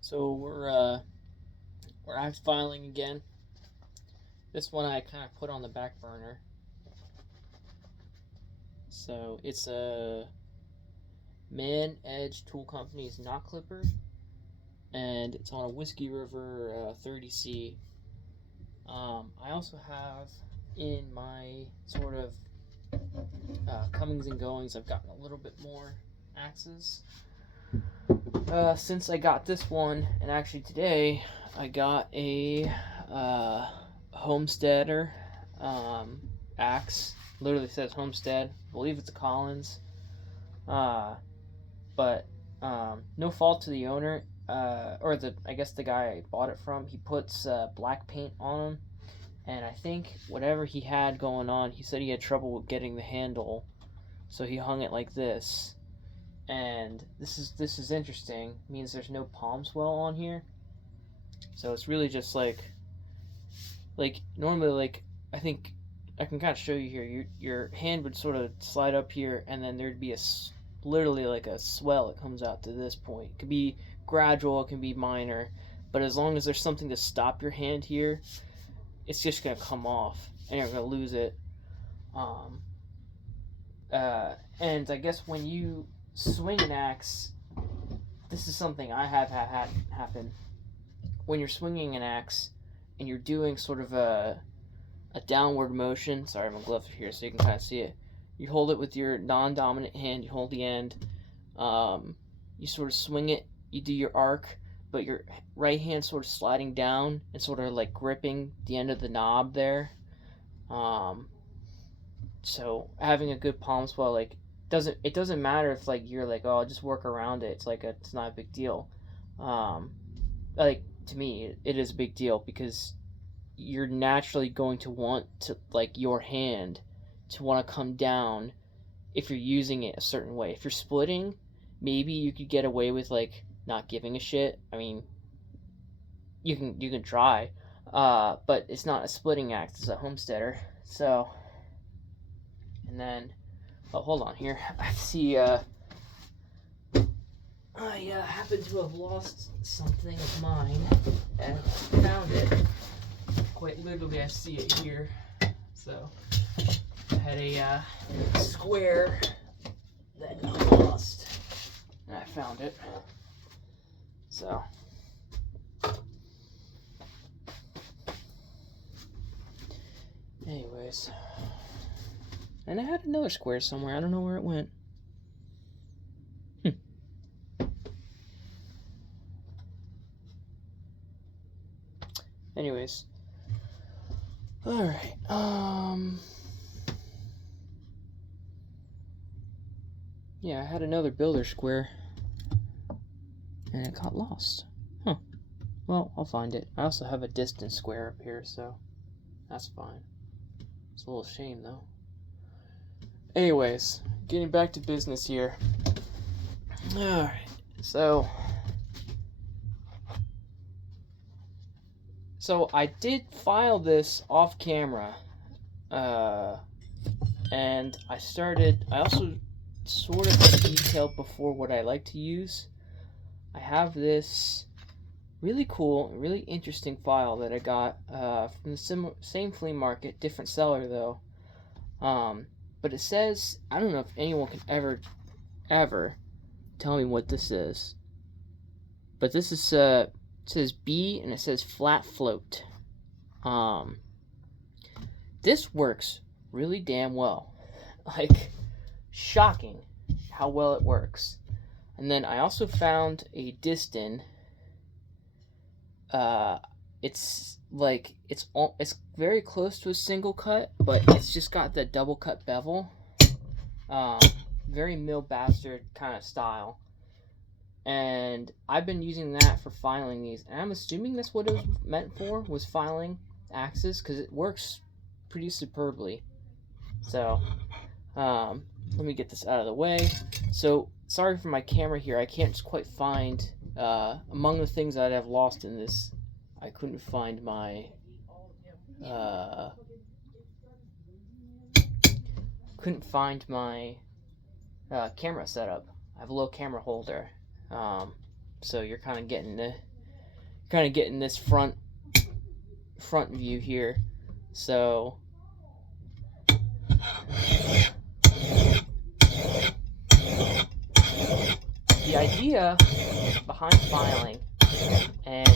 So we're axe filing again. This one I kind of put on the back burner. So it's a Man Edge Tool Company's knot clipper, and it's on a Whiskey River 30C. I also have in my sort of comings and goings, I've gotten a little bit more axes. Since I got this one, and actually today I got a Homesteader axe. Literally says Homestead. I believe it's a Collins. But no fault to the owner, or I guess the guy I bought it from. He puts black paint on them, and I think whatever he had going on, he said he had trouble with getting the handle, so he hung it like this. And this is interesting. It means there's no palm swell on here, so it's really just like normally, like, I think I can kind of show you here. Your hand would sort of slide up here, and then there'd be literally like a swell that comes out to this point. It could be gradual, it can be minor, but as long as there's something to stop your hand here, it's just gonna come off, and you're gonna lose it. And I guess when you swing an axe, this is something I have had happen. When you're swinging an axe and you're doing sort of a downward motion. Sorry, my gloves are here so you can kind of see it. You hold it with your non-dominant hand. You hold the end. You sort of swing it. You do your arc, but your right hand sort of sliding down and sort of like gripping the end of the knob there. So having a good palm swell, like, it doesn't matter if like you're like, oh, I'll just work around it. It's not a big deal. Like, to me, it is a big deal because you're naturally going to want to, like, your hand to want to come down if you're using it a certain way. If you're splitting, maybe you could get away with like not giving a shit. I mean, you can try, but it's not a splitting axe. It's a homesteader. So, and then, oh, hold on here. I see. I happen to have lost something of mine, and I found it. Quite literally, I see it here. So I had a square that got lost, and I found it. So anyways, and I had another square somewhere. I don't know where it went. Anyways, all right. Yeah, I had another builder square, and it got lost. Huh. Well, I'll find it. I also have a distance square up here, so that's fine. It's a little shame, though. Anyways, getting back to business here. All right. So I did file this off camera, and I also sort of detailed before what I like to use. I have this really cool, really interesting file that I got from the same flea market, different seller though. But it says, I don't know if anyone can ever tell me what this is. But this is it says B and it says flat float. This works really damn well. Like, shocking how well it works. And then I also found a Distin. It's very close to a single cut, but it's just got the double cut bevel. Very mill bastard kind of style. And I've been using that for filing these, and I'm assuming that's what it was meant for, was filing axes, because it works pretty superbly. So, let me get this out of the way. So, sorry for my camera here, I can't quite find, among the things that I've lost in this, I couldn't find my, camera setup. I have a little camera holder. So you're kind of getting kind of getting this front view here. So the idea behind filing, and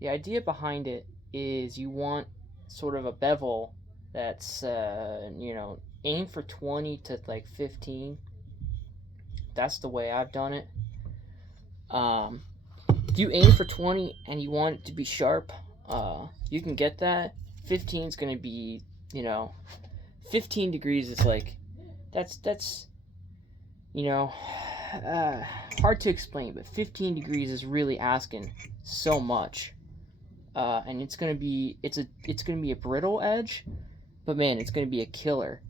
the idea behind it is you want sort of a bevel that's aim for 20 to like 15. That's the way I've done it. If you aim for 20 and you want it to be sharp, you can get that. 15 is going to be, 15 degrees is like, that's hard to explain, but 15 degrees is really asking so much. And it's gonna be a brittle edge, but man, it's gonna be a killer.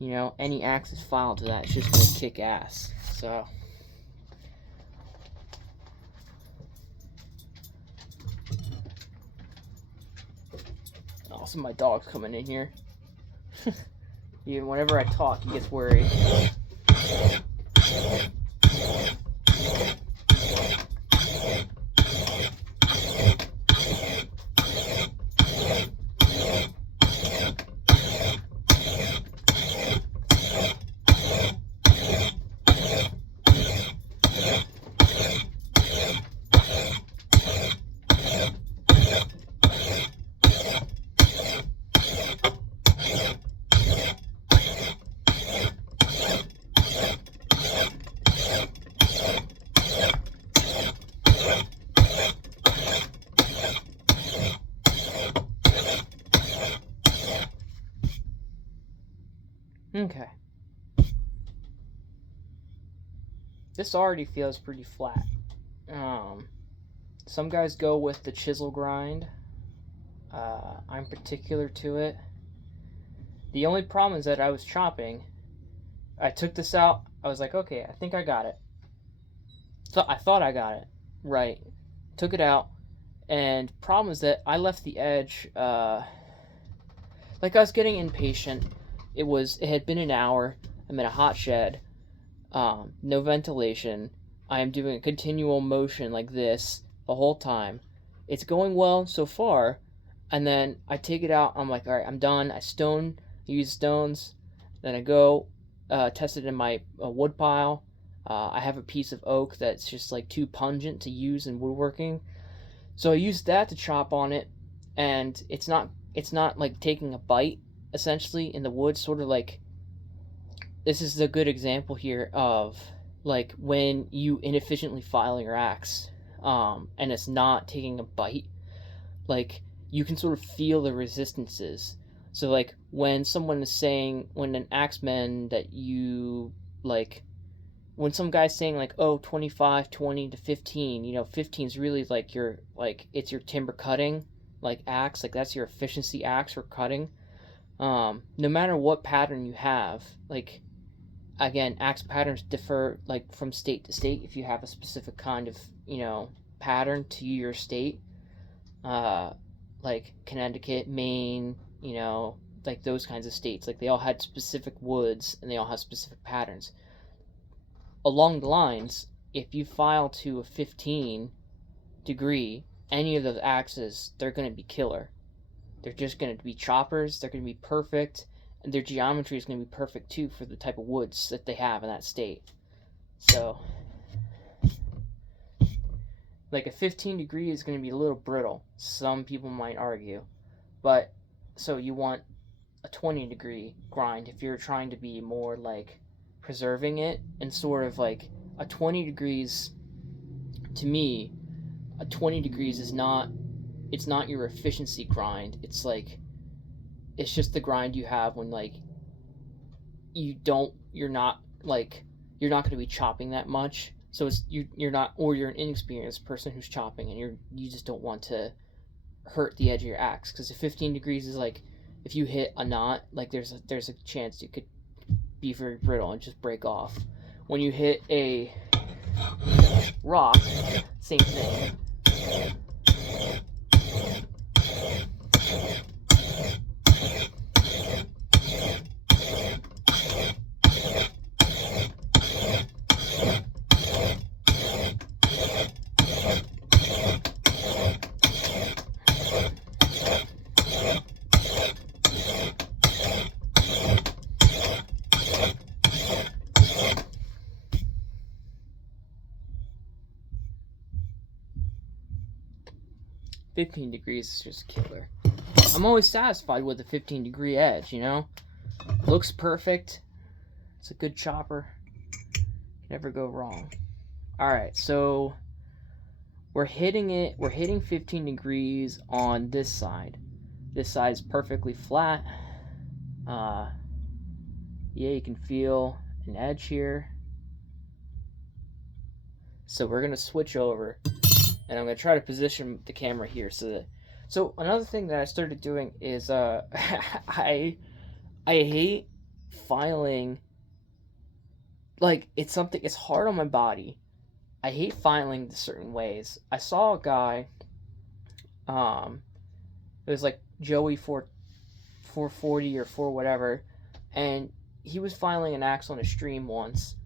Any axis file to that is just gonna kick ass. So also, my dog's coming in here. Even whenever I talk, he gets worried. Okay. This already feels pretty flat. Some guys go with the chisel grind. I'm particular to it. The only problem is that I was chopping. I took this out. I was like, okay, I think I got it. So I thought I got it. Right. Took it out. And problem is that I left the edge, like I was getting impatient. It had been an hour. I'm in a hot shed. No ventilation. I am doing a continual motion like this the whole time. It's going well so far, and then I take it out. I'm like, all right, I'm done. I use stones. Then I go test it in my wood pile. I have a piece of oak that's just like too pungent to use in woodworking, so I used that to chop on it, and it's not like taking a bite essentially in the wood. Sort of like, this is a good example here of like when you inefficiently file your axe, and it's not taking a bite. Like, you can sort of feel the resistances. So like when an axeman that you like, when some guy's saying like, oh, 25, 20 to 15, 15 is really like it's your timber cutting like axe, like that's your efficiency axe for cutting. No matter what pattern you have, like, again, axe patterns differ like from state to state. If you have a specific kind of pattern to your state, like Connecticut, Maine, like those kinds of states, like they all had specific woods and they all have specific patterns. Along the lines, if you file to a 15 degree, any of those axes, they're going to be killer. They're just going to be choppers. They're going to be perfect, and their geometry is going to be perfect too for the type of woods that they have in that state. So like a 15 degree is going to be a little brittle, some people might argue, but so you want a 20 degree grind if you're trying to be more like preserving it, and sort of like a 20 degrees, to me, a 20 degrees is not, it's not your efficiency grind. It's like, it's just the grind you have when like you're not going to be chopping that much. So it's you're not, or you're an inexperienced person who's chopping and you just don't want to hurt the edge of your axe, because if 15 degrees is like, if you hit a knot, like there's a chance you could be very brittle and just break off. When you hit a rock, same thing. 15 degrees is just killer. I'm always satisfied with a 15-degree edge, you know? Looks perfect. It's a good chopper. Never go wrong. Alright, so we're hitting 15 degrees on this side. This side is perfectly flat. Yeah, you can feel an edge here. So we're gonna switch over, and I'm gonna try to position the camera here so another thing that I started doing is I hate filing. Like, it's hard on my body. I hate filing certain ways. I saw a guy, it was like Joey 440 or 4 whatever, and he was filing an axe on a stream once,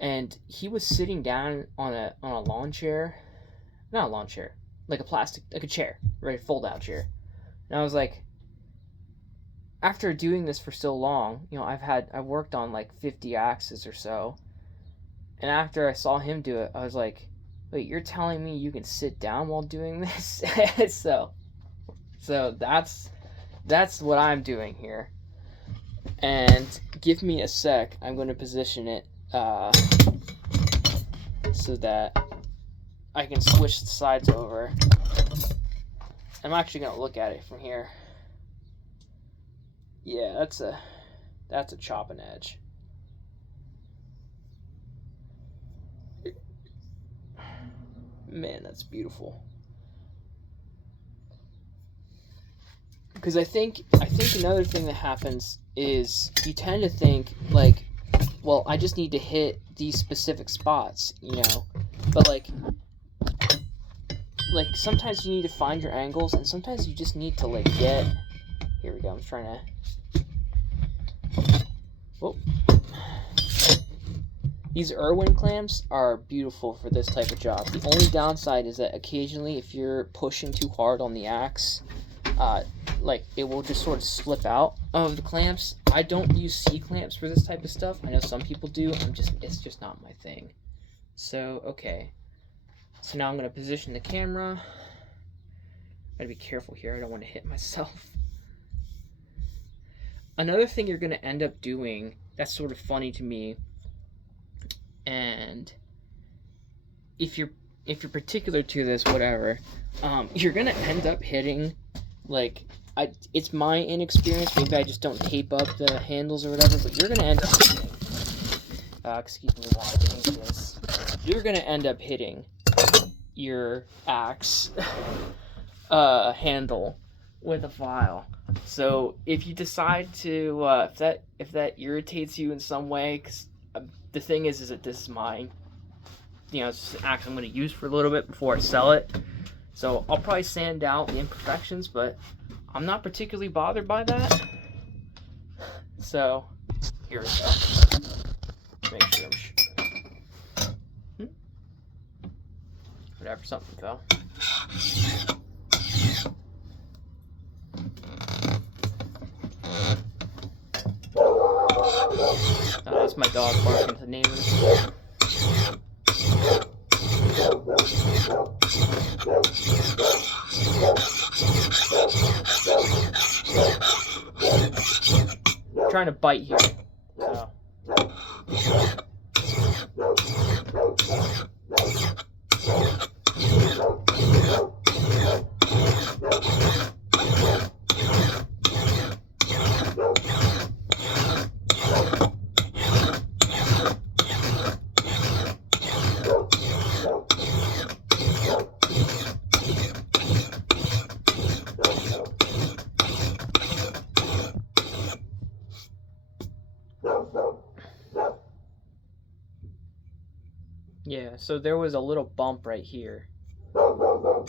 and he was sitting down on a lawn chair, not a lawn chair, like a chair, right, a fold out chair. And I was like, after doing this for so long, you know, I've worked on like 50 axes or so, and after I saw him do it, I was like, wait, you're telling me you can sit down while doing this? so that's what I'm doing here. And give me a sec, I'm going to position it so that I can switch the sides over. I'm actually going to look at it from here. Yeah, that's a chopping edge. Man, that's beautiful. Because I think another thing that happens is you tend to think like, well, I just need to hit these specific spots, you know. But like sometimes you need to find your angles, and sometimes you just need to like get. Here we go. I'm trying to. Whoa. These Irwin clamps are beautiful for this type of job. The only downside is that occasionally, if you're pushing too hard on the axe, like it will just sort of slip out of the clamps. I don't use C clamps for this type of stuff. I know some people do. It's just not my thing. So okay. So now I'm gonna position the camera. Gotta be careful here. I don't want to hit myself. Another thing you're gonna end up doing that's sort of funny to me, and if you're particular to this, whatever, you're gonna end up hitting, like, it's my inexperience, maybe I just don't tape up the handles or whatever, but you're gonna end up hitting, excuse me while I change this, you're gonna end up hitting your axe handle with a file. So if you decide to, if that irritates you in some way, because the thing is that this is mine, you know, it's an axe I'm going to use for a little bit before I sell it. So I'll probably sand out the imperfections, but I'm not particularly bothered by that. So here we go. Make sure I'm whatever, something fell. Oh, that's my dog barking at the neighbors. I'm trying to bite here. So. Yeah, so there was a little bump right here. Oh,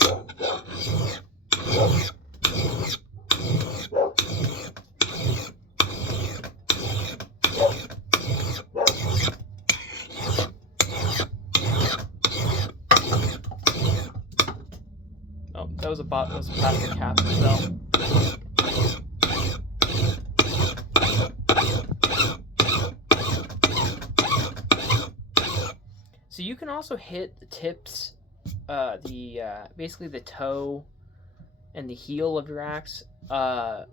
that was a plastic cap as well. So you can also hit the tips, basically the toe and the heel of your axe.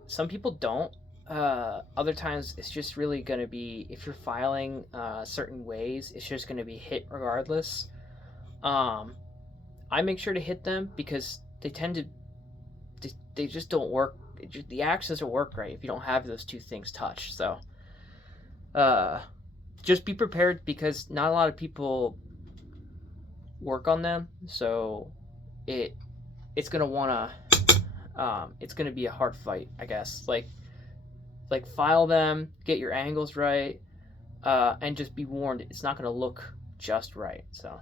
Some people don't. Other times it's just really going to be, if you're filing certain ways, it's just going to be hit regardless. I make sure to hit them because they tend to, they just don't work. The axe doesn't work right if you don't have those two things touched. So just be prepared because not a lot of people work on them. So it's going to want to, it's going to be a hard fight, I guess. Like file them, get your angles right, and just be warned, it's not going to look just right. So.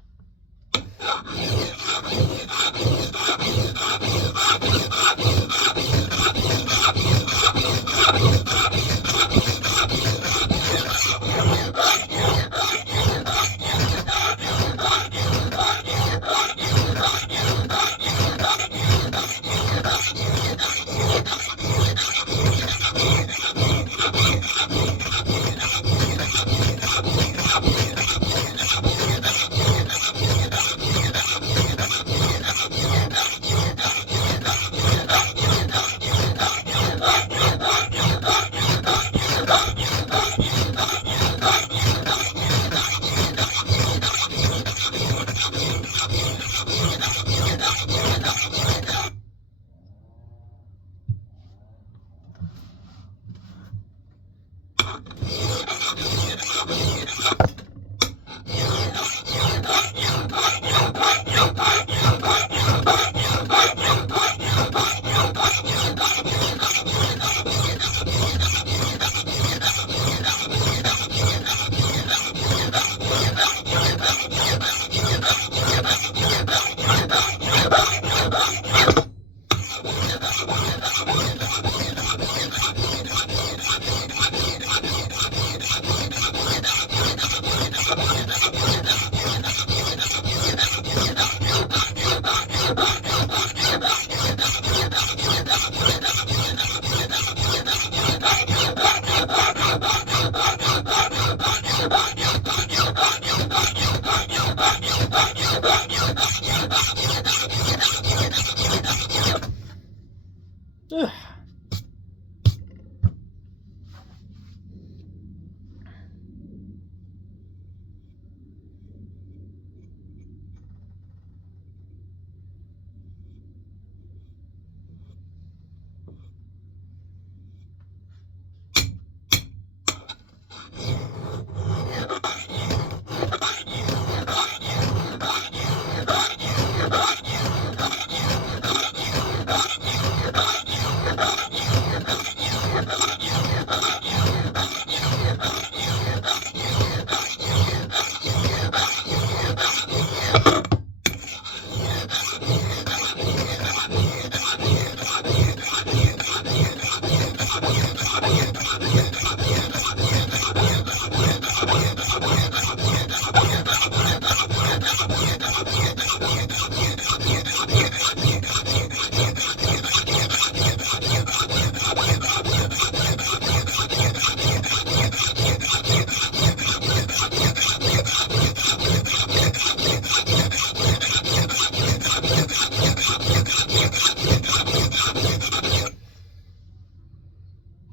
Ugh.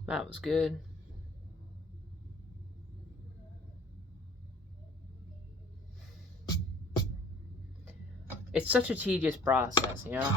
That was good. It's such a tedious process, you know?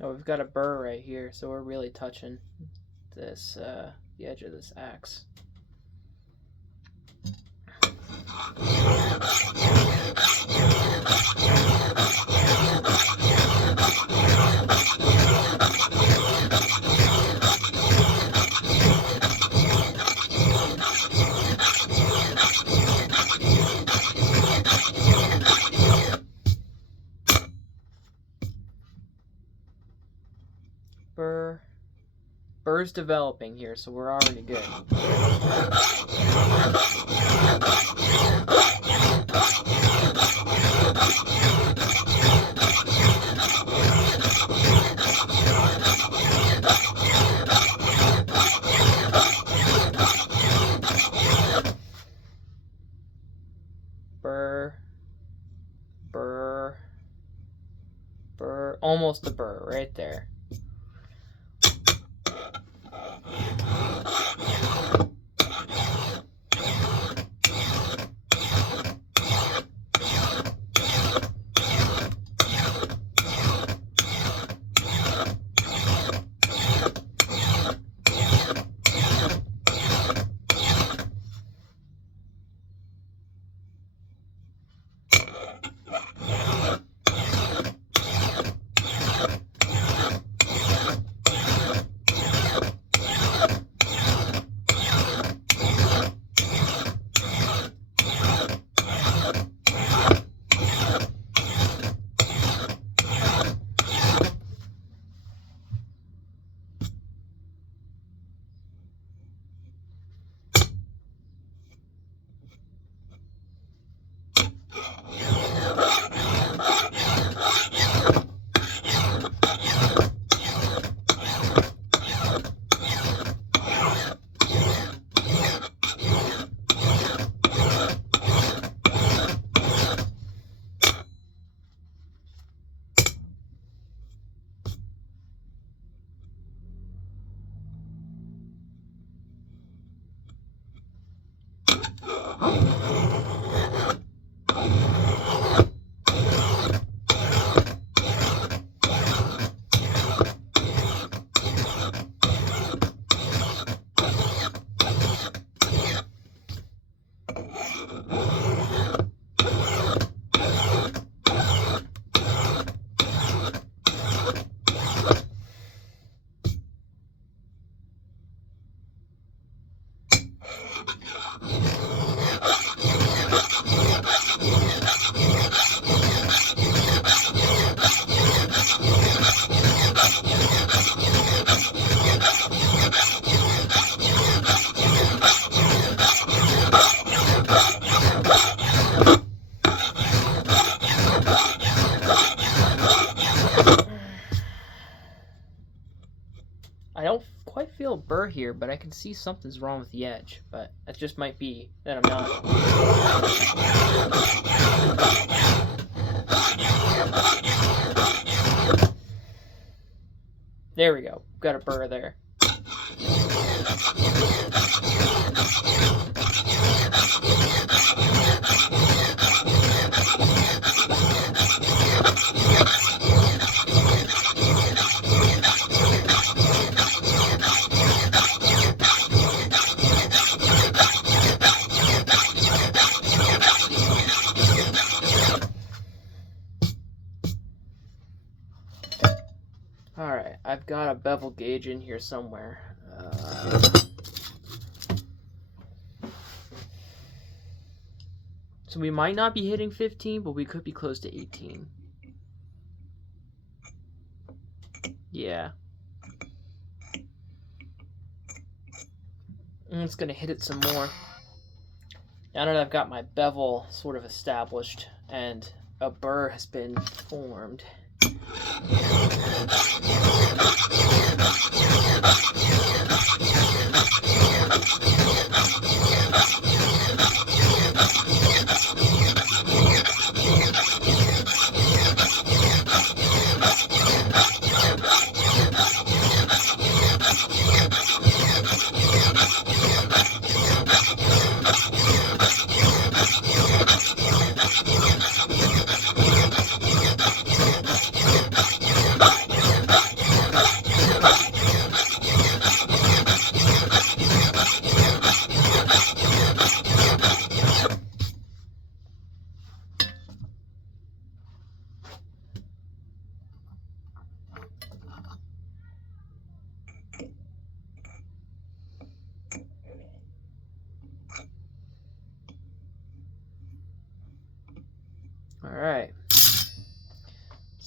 Oh, we've got a burr right here, so we're really touching this the edge of this axe. Burr's developing here, so we're already good. Burr, burr, burr, almost a burr right there. I don't quite feel a burr here, but I can see something's wrong with the edge. But that just might be that I'm not. There we go. Got a burr there. Alright, I've got a bevel gauge in here somewhere. So we might not be hitting 15, but we could be close to 18. Yeah. I'm just going to hit it some more. Now that I've got my bevel sort of established and a burr has been formed.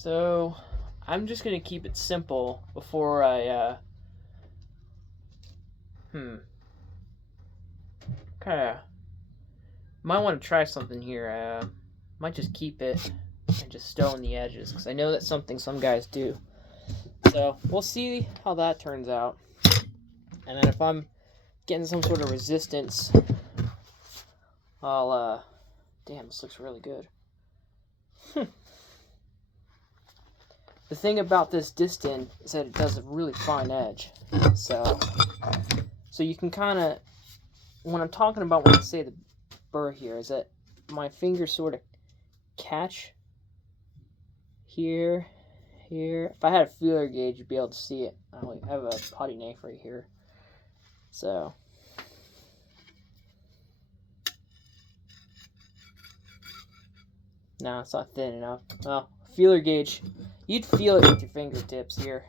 So I'm just gonna keep it simple before I kinda might want to try something here. Might just keep it and just stone the edges, because I know that's something some guys do. So we'll see how that turns out. And then if I'm getting some sort of resistance, I'll damn, this looks really good. The thing about this Distin is that it does a really fine edge. So you can kind of, when I'm talking about when I say the burr here, is that my fingers sort of catch here. If I had a feeler gauge, you'd be able to see it. I have a putty knife right here. So no, it's not thin enough. Well, feeler gauge, you'd feel it with your fingertips here.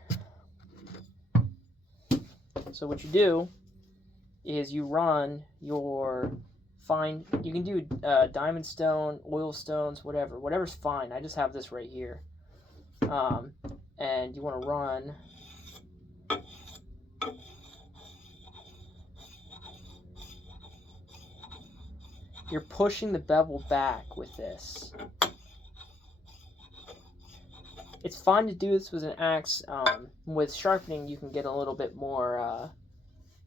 So what you do is you run your fine, you can do diamond stone, oil stones, whatever's fine. I just have this right here. And you want to run you're pushing the bevel back with this. It's fine to do this with an axe. With sharpening, you can get a little bit more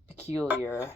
peculiar.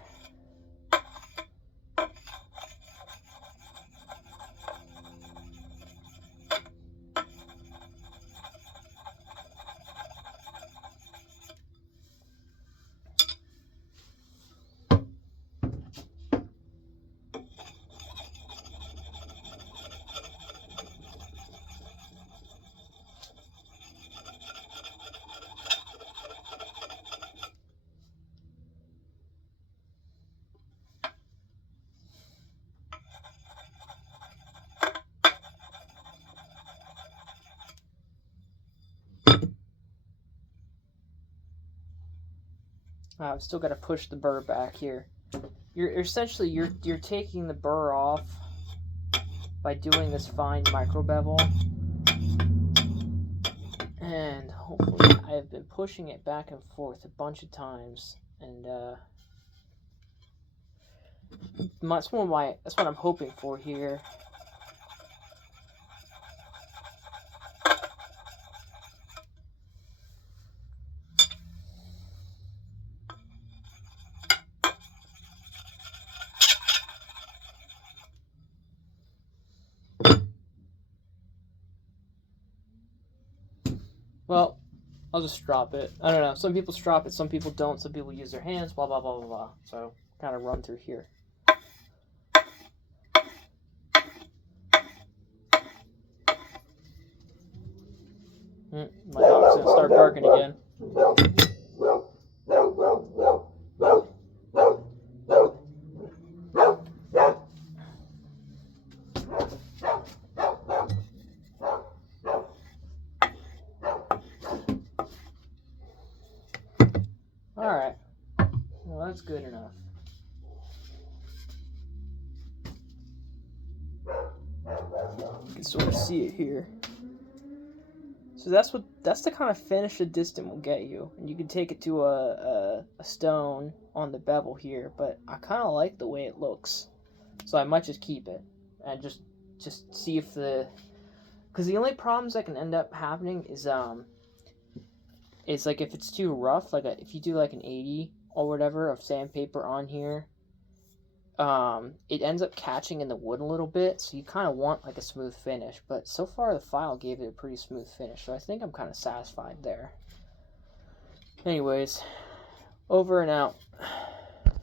I've still got to push the burr back here. You're taking the burr off by doing this fine micro bevel, and hopefully I've been pushing it back and forth a bunch of times, and that's what I'm hoping for here. Well, I'll just drop it. I don't know. Some people strop it, some people don't. Some people use their hands, blah, blah, blah, blah, blah. So, kind of run through here. My dog's going to start barking again. Alright. Well, that's good enough. You can sort of see it here. So that's the kind of finish a Distin will get you. And you can take it to a stone on the bevel here, but I kind of like the way it looks. So I might just keep it and just see if because the only problems that can end up happening is it's like if it's too rough, like if you do like an 80 or whatever of sandpaper on here, it ends up catching in the wood a little bit, so you kind of want like a smooth finish, but so far the file gave it a pretty smooth finish, so I think I'm kind of satisfied there. Anyways, over and out.